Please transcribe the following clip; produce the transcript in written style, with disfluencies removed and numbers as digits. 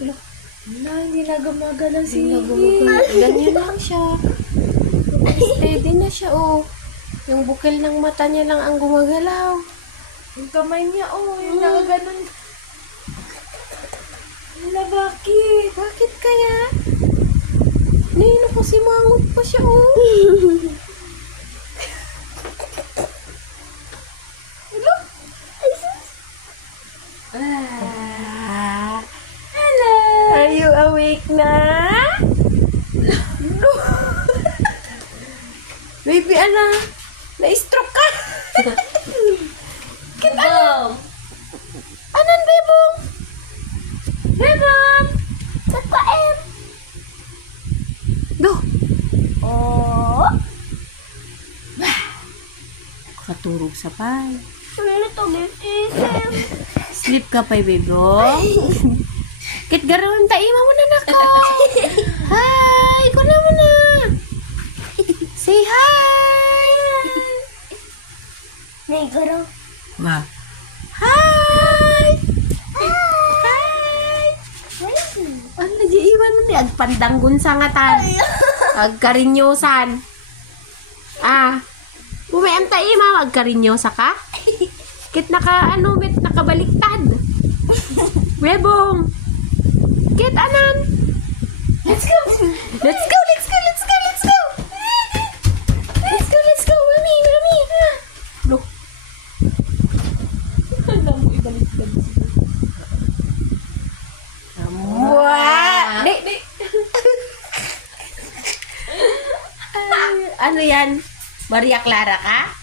Wala, hindi na gumagalaw si Hindi na Iggy. gumagalaw. Ganyan lang siya. Steady na siya, oh. Yung bukil ng mata niya lang ang gumagalaw. Yung kamay niya, yung nakaganon. Wala, bakit? Bakit kaya? Nino ko si mangot pa siya, oh. Hello! Are you awake na? No. Baby, ala. Na-stroke ka. Hello! Anan, bebong? Bebong! Nagpaem. Do. Oh! Katurog sa pay. Ano to, isip? Sleep ka pa, bebong. Kit garawan ta ima mo na nako. Hi, kuna mo na. Say hi. Negro. Ba. Hi. Hi. Ano di iwan mo di agpandanggon sa ngatan. Agkarinyosan. Bumayam ta ima agkarinyosa ka? Kit nakabaliktad. Bebong. Kit anan. Let's go! Let's go, let's go, let's go, let's go. Let's go, mami, mami. Look. Alam mo, ibaliktad. Wow! Di. Ano yan? Maria Clara ka?